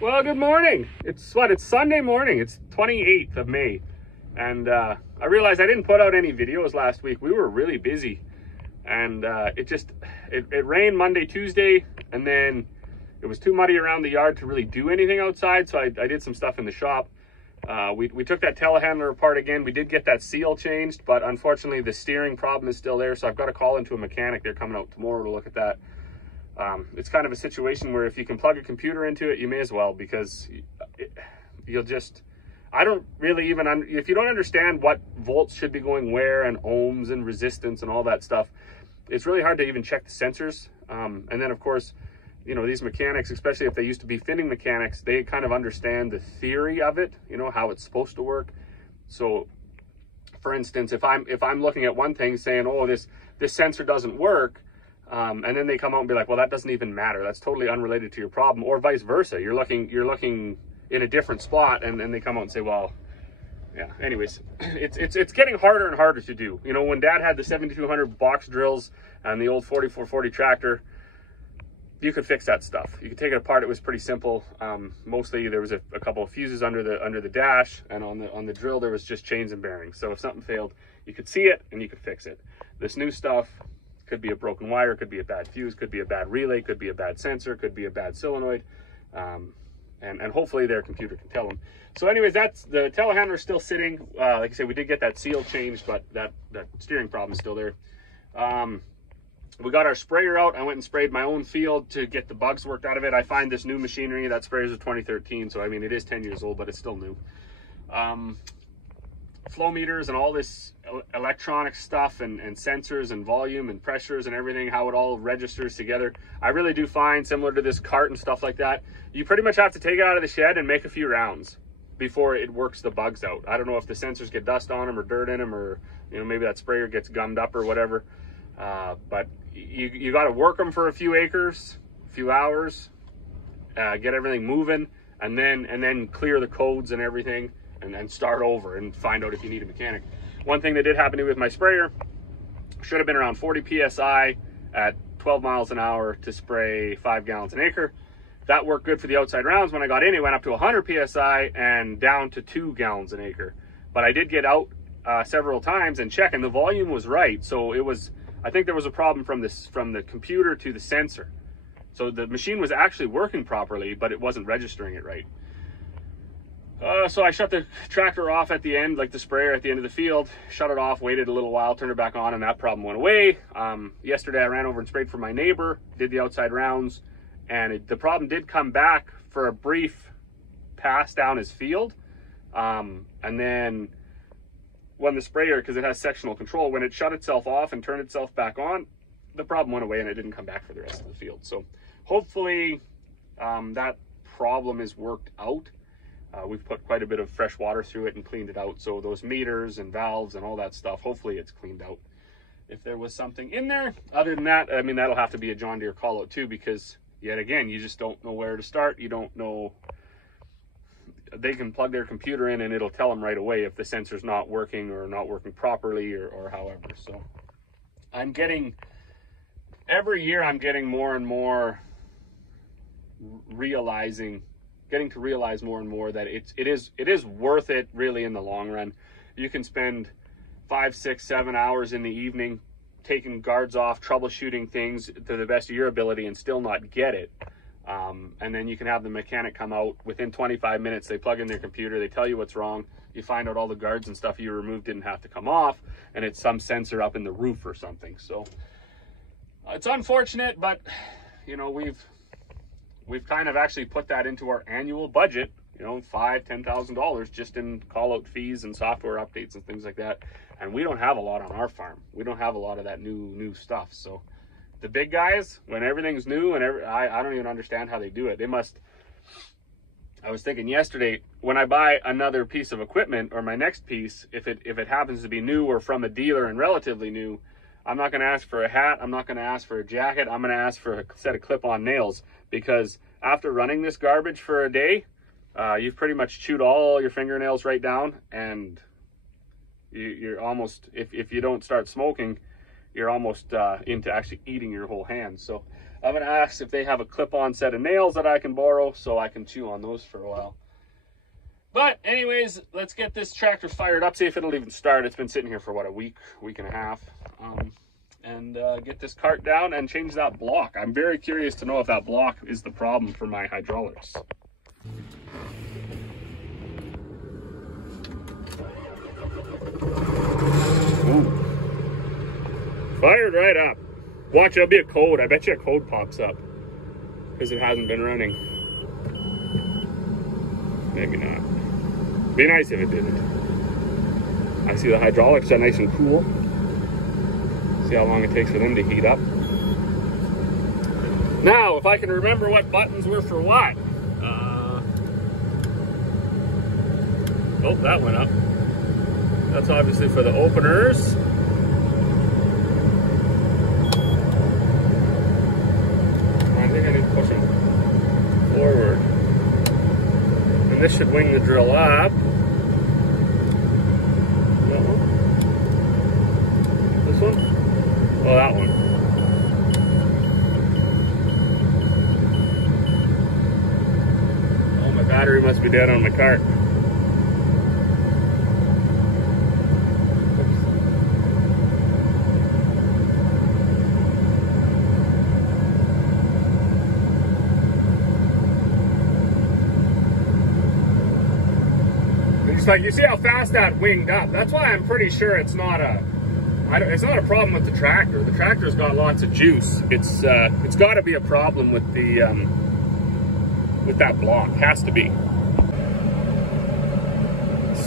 Well, good morning. It's Sunday morning. It's 28th of May. And I realized I didn't put out any videos last week. We were really busy. And it rained Monday, Tuesday, and then it was too muddy around the yard to really do anything outside. So I did some stuff in the shop. We took that telehandler apart again. We did get that seal changed, but unfortunately the steering problem is still there. So I've got to call into a mechanic. They're coming out tomorrow to look at that. It's kind of a situation where if you can plug a computer into it, you may as well, because I don't really even, if you don't understand what volts should be going where and ohms and resistance and all that stuff, it's really hard to even check the sensors. And then of course, you know, these mechanics, especially if they used to be finning mechanics, they kind of understand the theory of it, you know, how it's supposed to work. So for instance, if I'm looking at one thing saying, oh, this sensor doesn't work, and then they come out and be like, well, that doesn't even matter. That's totally unrelated to your problem, or vice versa. You're looking in a different spot, and then they come out and say, well, yeah. Anyways, it's getting harder and harder to do. You know, when Dad had the 7200 box drills and the old 4440 tractor, you could fix that stuff. You could take it apart. It was pretty simple. Mostly there was a couple of fuses under the dash, and on the drill there was just chains and bearings. So if something failed, you could see it and you could fix it. This new stuff could be a broken wire, could be a bad fuse, could be a bad relay, could be a bad sensor, could be a bad solenoid, and hopefully their computer can tell them. So anyways, that's the telehandler still sitting. Like I said, we did get that seal changed, but that steering problem is still there. We got our sprayer out. I went and sprayed my own field to get the bugs worked out of it. I find this new machinery, that sprayer is a 2013, so I mean it is 10 years old, but it's still new. Flow meters and all this electronic stuff and sensors and volume and pressures and everything, how it all registers together. I really do find, similar to this cart and stuff like that, you pretty much have to take it out of the shed and make a few rounds before it works the bugs out. I don't know if the sensors get dust on them or dirt in them, or you know, maybe that sprayer gets gummed up or whatever. But you got to work them for a few acres, a few hours, get everything moving, and then clear the codes and everything, and then start over and find out if you need a mechanic. One thing that did happen to me with my sprayer, should have been around 40 psi at 12 miles an hour to spray 5 gallons an acre. That worked good for the outside rounds. When I got in, it went up to 100 psi and down to 2 gallons an acre. But I did get out several times and check, and the volume was right. So it was, I think there was a problem from the computer to the sensor. So the machine was actually working properly, but it wasn't registering it right. So I shut the tractor off at the end, like the sprayer at the end of the field, shut it off, waited a little while, turned it back on, and that problem went away. Yesterday I ran over and sprayed for my neighbor, did the outside rounds, and the problem did come back for a brief pass down his field. And then when the sprayer, because it has sectional control, when it shut itself off and turned itself back on, the problem went away and it didn't come back for the rest of the field. So hopefully that problem is worked out. We've put quite a bit of fresh water through it and cleaned it out. So those meters and valves and all that stuff, hopefully it's cleaned out. If there was something in there, other than that, I mean, that'll have to be a John Deere call out too, because yet again, you just don't know where to start. You don't know. They can plug their computer in and it'll tell them right away if the sensor's not working or not working properly or however. So every year I'm getting more and more getting to realize more and more that it is worth it really in the long run. You can spend 5, 6, 7 hours in the evening taking guards off, troubleshooting things to the best of your ability and still not get it. And then you can have the mechanic come out within 25 minutes. They plug in their computer, they tell you what's wrong. You find out all the guards and stuff you removed didn't have to come off, and it's some sensor up in the roof or something. So it's unfortunate, but you know, we've kind of actually put that into our annual budget, you know, $5,000-$10,000 just in call out fees and software updates and things like that. And we don't have a lot on our farm. We don't have a lot of that new stuff. So the big guys, when everything's new and I don't even understand how they do it. They must. I was thinking yesterday, when I buy another piece of equipment or my next piece, if it happens to be new or from a dealer and relatively new, I'm not going to ask for a hat. I'm not going to ask for a jacket. I'm going to ask for a set of clip-on nails, because after running this garbage for a day, you've pretty much chewed all your fingernails right down, and you're almost, if you don't start smoking, you're almost into actually eating your whole hand. So I'm gonna ask if they have a clip-on set of nails that I can borrow so I can chew on those for a while. But anyways, let's get this tractor fired up, see if it'll even start. It's been sitting here for what, a week and a half. And get this cart down and change that block. I'm very curious to know if that block is the problem for my hydraulics. Ooh. Fired right up. Watch, there'll be a code. I bet you a code pops up because it hasn't been running. Maybe not. Be nice if it didn't. I see the hydraulics are nice and cool. See how long it takes for them to heat up. Now, if I can remember what buttons were for what. Oh, that went up. That's obviously for the openers. I think I need to push them forward. And this should wing the drill up. That one? This one? Oh, that one. Oh, my battery must be dead on the cart. Like, you see how fast that winged up. That's why I'm pretty sure it's not a problem with the tractor. The tractor's got lots of juice. It's got to be a problem with the with that block. Has to be.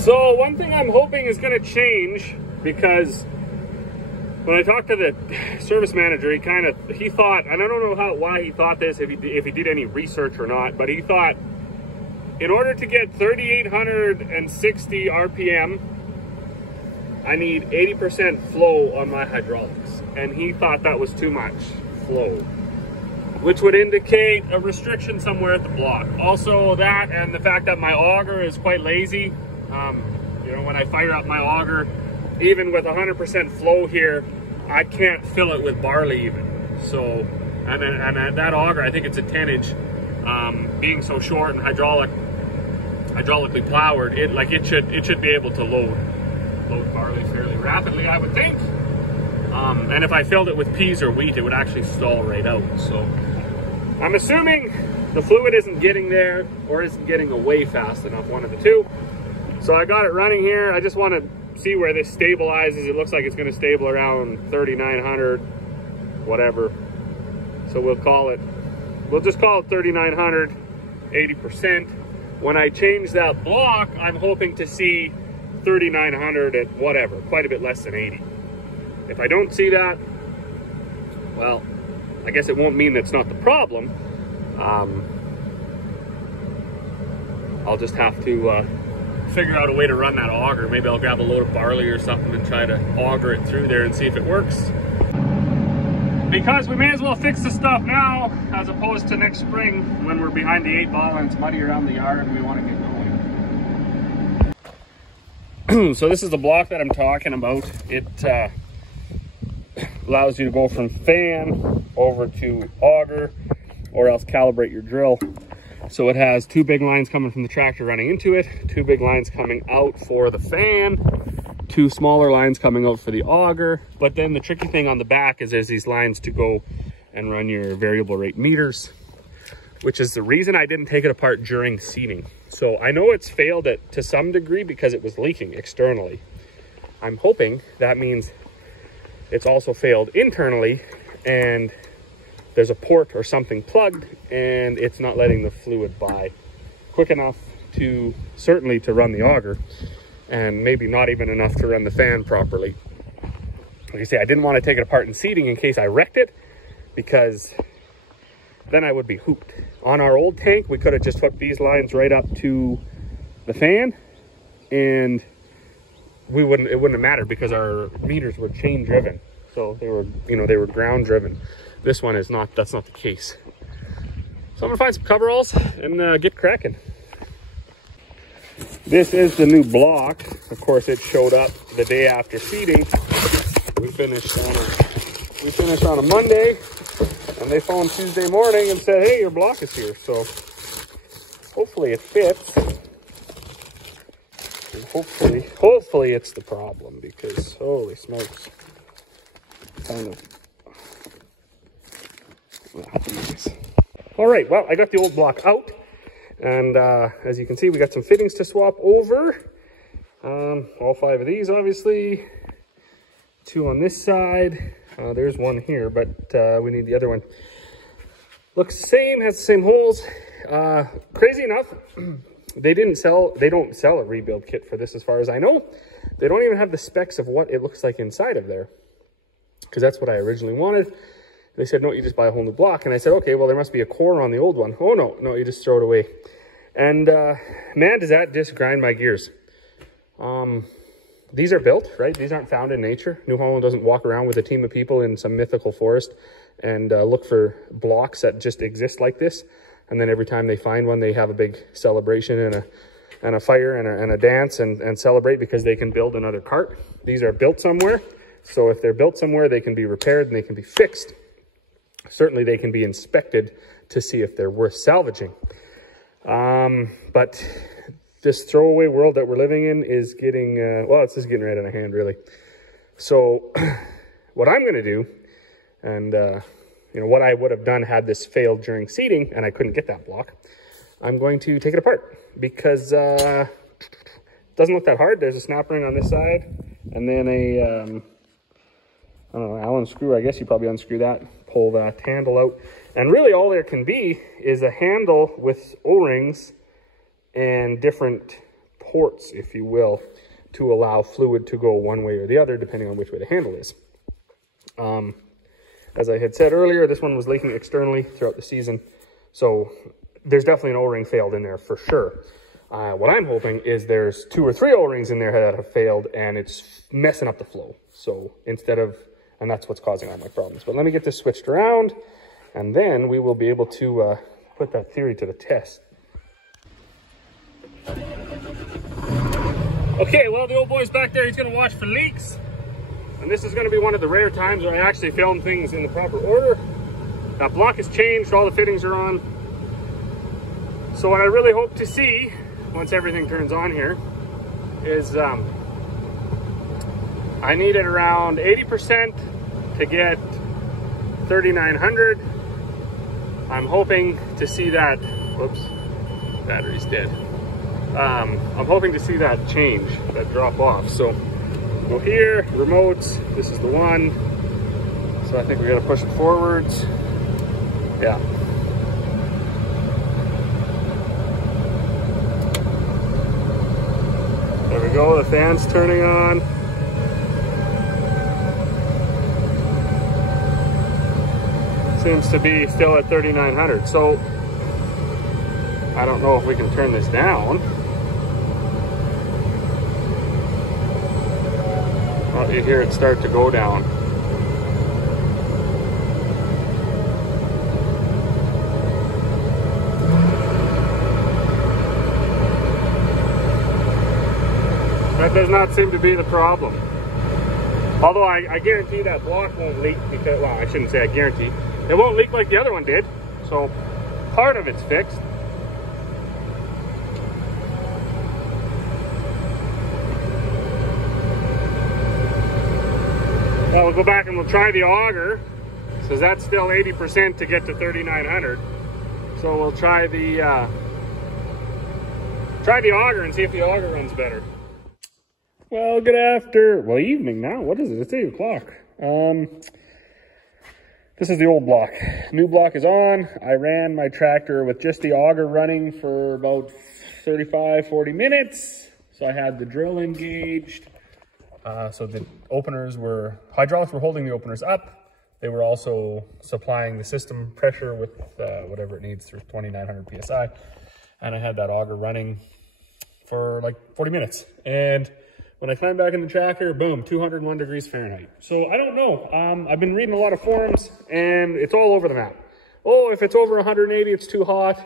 So one thing I'm hoping is going to change, because when I talked to the service manager, he thought, and I don't know why he thought this, if he did any research or not, but he thought, in order to get 3,860 RPM, I need 80% flow on my hydraulics. And he thought that was too much flow, which would indicate a restriction somewhere at the block. Also that, and the fact that my auger is quite lazy. You know, when I fire up my auger, even with 100% flow here, I can't fill it with barley even. So, and that auger, I think it's a 10-inch, being so short and hydraulically plowered, it should be able to load barley fairly rapidly, I would think. And if I filled it with peas or wheat, it would actually stall right out. So I'm assuming the fluid isn't getting there or isn't getting away fast enough, one of the two. So I got it running here. I just want to see where this stabilizes. It looks like it's going to stable around 3,900, whatever. So we'll just call it 3,900, 80%. When I change that block, I'm hoping to see 3,900 at whatever, quite a bit less than 80. If I don't see that, well, I guess it won't mean that's not the problem. I'll just have to figure out a way to run that auger. Maybe I'll grab a load of barley or something and try to auger it through there and see if it works. Because we may as well fix the stuff now as opposed to next spring when we're behind the 8-ball and it's muddy around the yard and we want to get going. So this is the block that I'm talking about. It allows you to go from fan over to auger, or else calibrate your drill. So it has 2 big lines coming from the tractor running into it, 2 big lines coming out for the fan, 2 smaller lines coming out for the auger. But then the tricky thing on the back is there's these lines to go and run your variable rate meters, which is the reason I didn't take it apart during seeding. So I know it's failed to some degree because it was leaking externally. I'm hoping that means it's also failed internally and there's a port or something plugged and it's not letting the fluid by quick enough to, certainly to run the auger, and maybe not even enough to run the fan properly. Like I say, I didn't want to take it apart in seeding in case I wrecked it, because then I would be hooped. On our old tank, we could have just hooked these lines right up to the fan and it wouldn't have mattered because our meters were chain driven. So they were, they were ground driven. This one is not, that's not the case. So I'm gonna find some coveralls and get cracking. This is the new block. Of course, it showed up the day after seeding. We finished on a Monday, And they phoned Tuesday morning and said, hey, your block is here. So hopefully it fits. And hopefully it's the problem, because holy smokes. Kind of. All right, well, I got the old block out. And as you can see, we got some fittings to swap over. All 5 of these, obviously. 2 on this side. There's one here, but we need the other one. Looks the same, has the same holes. Crazy enough, they don't sell a rebuild kit for this as far as I know. They don't even have the specs of what it looks like inside of there, because that's what I originally wanted. They said, no, you just buy a whole new block. And I said, okay, well, there must be a core on the old one. Oh, no, you just throw it away. And man, does that just grind my gears. These are built, right? These aren't found in nature. New Holland doesn't walk around with a team of people in some mythical forest and look for blocks that just exist like this. And then every time they find one, they have a big celebration and a fire and a dance and celebrate because they can build another cart. These are built somewhere. So if they're built somewhere, they can be repaired and they can be fixed. Certainly they can be inspected to see if they're worth salvaging. But this throwaway world that we're living in is getting, well, it's just getting right out of hand, really. So what I'm going to do, and what I would have done had this failed during seeding and I couldn't get that block, I'm going to take it apart, because it doesn't look that hard. There's a snap ring on this side, and then a, I don't know, Allen screw. I guess you probably unscrew that, pull that handle out. And really all there can be is a handle with O-rings and different ports, if you will, to allow fluid to go one way or the other, depending on which way the handle is. As I had said earlier, this one was leaking externally throughout the season. So there's definitely an O-ring failed in there for sure. What I'm hoping is there's 2 or 3 O-rings in there that have failed and it's messing up the flow. So instead of, and that's what's causing all my problems. But let me get this switched around and then we will be able to put that theory to the test. Okay, well, the old boy's back there. He's going to watch for leaks. And this is going to be one of the rare times where I actually film things in the proper order. That block has changed. All the fittings are on. So what I really hope to see, once everything turns on here, is I need it around 80% to get 3900. I'm hoping to see that, whoops, battery's dead. I'm hoping to see that change, that drop off. So go here, remotes, this is the one. So I think we gotta push it forwards. Yeah. There we go, the fan's turning on. Seems to be still at 3900. So I don't know if we can turn this down. Well, you hear it start to go down. That does not seem to be the problem. Although I guarantee that block won't leak because, well, I shouldn't say I guarantee. It won't leak like the other one did. So part of it's fixed. Well, we'll go back and we'll try the auger. So that's still 80% to get to 3900. So we'll try the auger and see if the auger runs better. Well, evening now. What is it? It's 8 o'clock. This is the old block. New block is on. I ran my tractor with just the auger running for about 35, 40 minutes. So I had the drill engaged. So the hydraulics were holding the openers up. They were also supplying the system pressure with whatever it needs through 2900 PSI. And I had that auger running for like 40 minutes. And when I climbed back in the tractor, boom, 201 degrees Fahrenheit. So I don't know. I've been reading a lot of forums and it's all over the map. Oh, if it's over 180, it's too hot.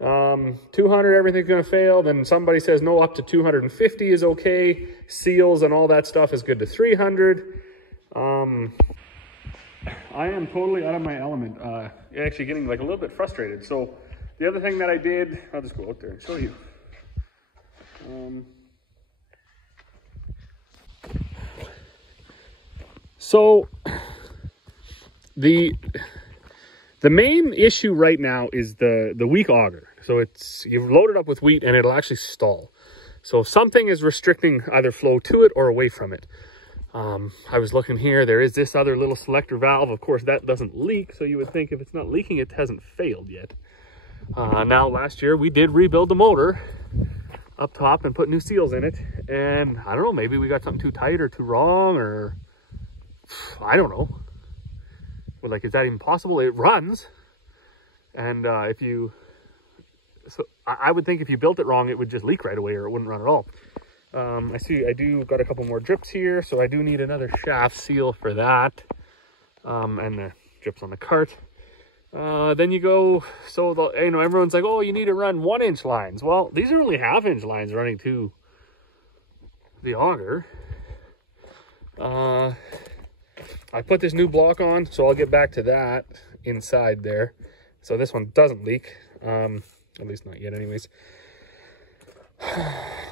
200, everything's gonna fail. Then somebody says no, up to 250 is okay. Seals and all that stuff is good to 300. I am totally out of my element. Actually getting like a little bit frustrated. So the other thing that I did, I'll just go out there and show you. So the main issue right now is the weak auger. So you've loaded up with wheat and it'll actually stall. So something is restricting either flow to it or away from it. I was looking here, there is this other little selector valve. Of course, that doesn't leak, so you would think if it's not leaking, it hasn't failed yet. Now, last year, we did rebuild the motor up top and put new seals in it. And I don't know, maybe we got something too tight or too wrong, or I don't know. But like, is that even possible? It runs. And I would think if you built it wrong, it would just leak right away or it wouldn't run at all. I do got a couple more drips here, so I do need another shaft seal for that. And the drips on the cart. Then you go, so everyone's like, oh, you need to run 1-inch lines. Well, these are only 1/2-inch lines running to the auger. I put this new block on, so I'll get back to that inside there. So this one doesn't leak, at least not yet anyways.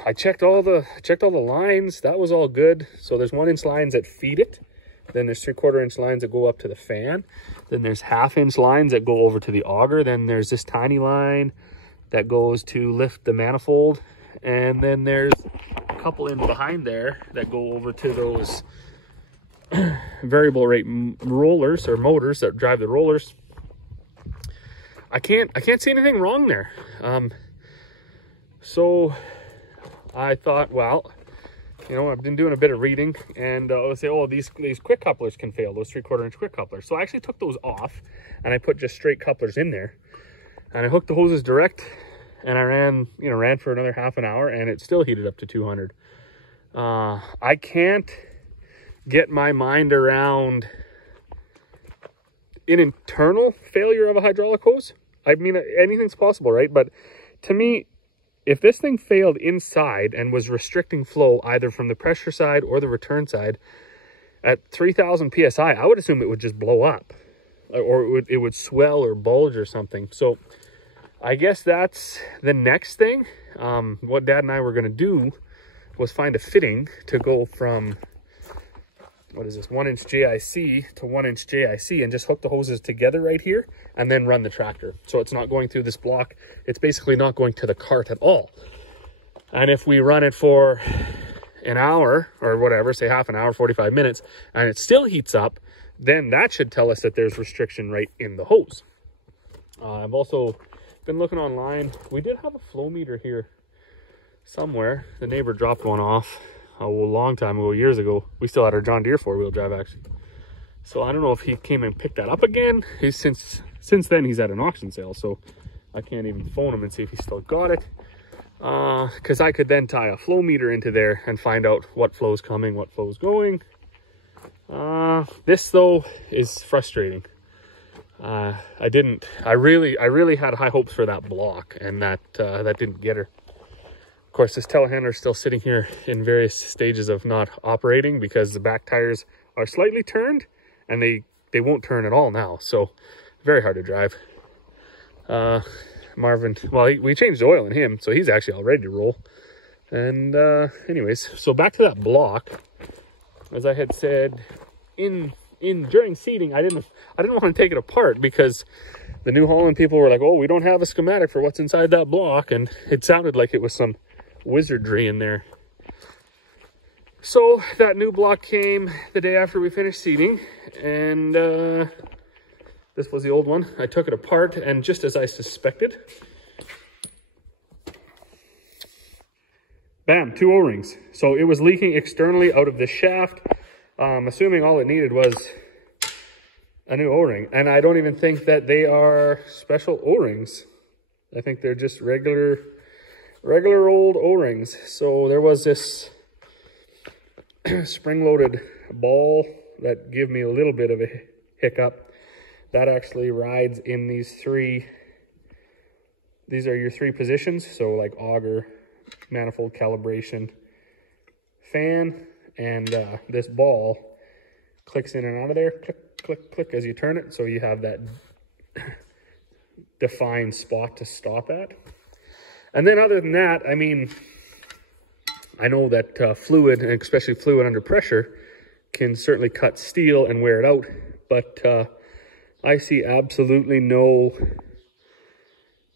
I checked all the lines. That was all good. So there's 1-inch lines that feed it. Then there's 3/4-inch lines that go up to the fan. Then there's 1/2-inch lines that go over to the auger. Then there's this tiny line that goes to lift the manifold. And then there's a couple in behind there that go over to those variable rate rollers or motors that drive the rollers. I can't see anything wrong there. So I thought, well, I've been doing a bit of reading, and I would say, oh, these quick couplers can fail, those 3/4-inch quick couplers. So I actually took those off, and I put just straight couplers in there, and I hooked the hoses direct, and I ran for another half an hour, and it still heated up to 200. I can't get my mind around an internal failure of a hydraulic hose. I mean, anything's possible, right? But to me, if this thing failed inside and was restricting flow either from the pressure side or the return side at 3,000 PSI, I would assume it would just blow up, or it would swell or bulge or something. So I guess that's the next thing. What Dad and I were going to do was find a fitting to go from, what is this, 1-inch JIC to 1-inch JIC, and just hook the hoses together right here and then run the tractor. So it's not going through this block. It's basically not going to the cart at all. And if we run it for an hour or whatever, say half an hour, 45 minutes, and it still heats up, then that should tell us that there's restriction right in the hose. I've also been looking online. We did have a flow meter here somewhere. The neighbor dropped one off a long time ago, years ago. We still had our John Deere 4-wheel drive, actually. So I don't know if he came and picked that up again. Since then he's at an auction sale, so I can't even phone him and see if he still got it. Because I could then tie a flow meter into there and find out what flow's coming, what flow's going. This though is frustrating. I really had high hopes for that block, and that didn't get her. Of course, this telehandler is still sitting here in various stages of not operating because the back tires are slightly turned, and they won't turn at all now. So very hard to drive. Marvin, well, we changed the oil in him, so he's actually all ready to roll. And anyways, so back to that block. As I had said, during seeding, I didn't want to take it apart because the New Holland people were like, oh, we don't have a schematic for what's inside that block, and it sounded like it was some wizardry in there. So that new block came the day after we finished seeding, and this was the old one. I took it apart, and just as I suspected, bam, 2 O-rings. So it was leaking externally out of the shaft. Assuming all it needed was a new O-ring. And I don't even think that they are special O-rings. I think they're just regular old O-rings. So there was this spring-loaded ball that gave me a little bit of a hiccup. That actually rides in these are your 3 positions. So like auger, manifold calibration, fan, and this ball clicks in and out of there, click, click, click as you turn it, so you have that defined spot to stop at. And then other than that, I mean, I know that fluid, and especially fluid under pressure, can certainly cut steel and wear it out, but I see absolutely no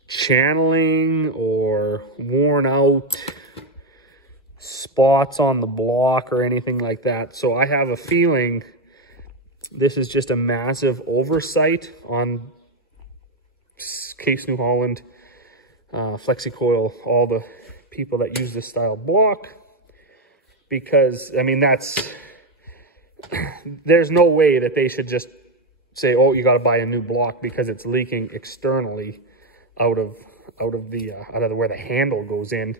channeling or worn out spots on the block or anything like that. So I have a feeling this is just a massive oversight on Case New Holland, FlexiCoil, all the people that use this style block, because I mean, there's no way that they should just say, oh, you got to buy a new block because it's leaking externally out of where the handle goes in.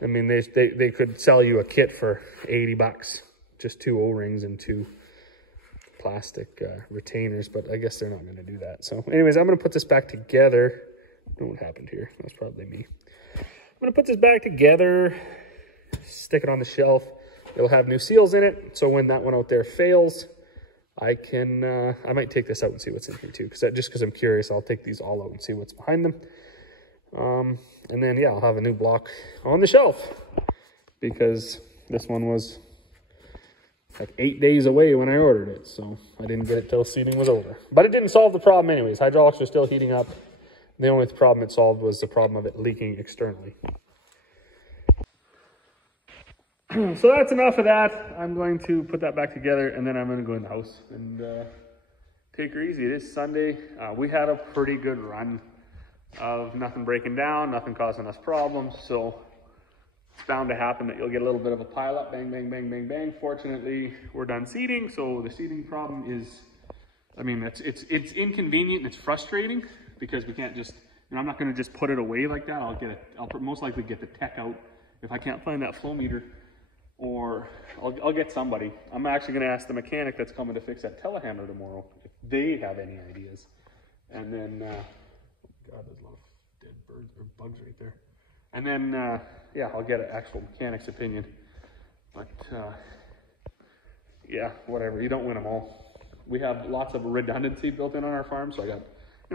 I mean, they could sell you a kit for 80 bucks, just 2 O-rings and 2 plastic retainers, but I guess they're not going to do that. So anyways, I'm going to put this back together. I don't know what happened here. That's probably me. I'm going to put this back together, stick it on the shelf. It'll have new seals in it, so when that one out there fails, I might take this out and see what's in here too, because I'm curious. I'll take these all out and see what's behind them. And then, yeah, I'll have a new block on the shelf, because this one was like 8 days away when I ordered it, so I didn't get it till seating was over. But it didn't solve the problem anyways. Hydraulics are still heating up. The only problem it solved was the problem of it leaking externally. So that's enough of that. I'm going to put that back together, and then I'm going to go in the house and take her easy. It is Sunday. We had a pretty good run of nothing breaking down, nothing causing us problems, so it's bound to happen that you'll get a little bit of a pile up, bang, bang, bang, bang, bang. Fortunately, we're done seating, so the seating problem is, I mean, it's inconvenient and it's frustrating, because we can't just, I'm not going to just put it away like that. I'll most likely get the tech out if I can't find that flow meter, or I'll get somebody. I'm actually going to ask the mechanic that's coming to fix that telehandler tomorrow if they have any ideas. And then, God, there's a lot of dead birds or bugs right there. And then, yeah, I'll get an actual mechanic's opinion. But, yeah, whatever. You don't win them all. We have lots of redundancy built in on our farm, so I got,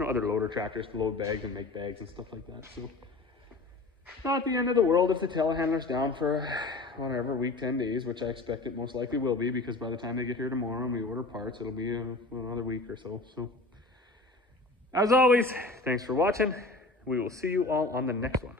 other loader tractors to load bags and make bags and stuff like that. So, not the end of the world if the telehandler's down for whatever, week, 10 days, which I expect it most likely will be, because by the time they get here tomorrow and we order parts, it'll be another week or so. So, as always, thanks for watching. We will see you all on the next one.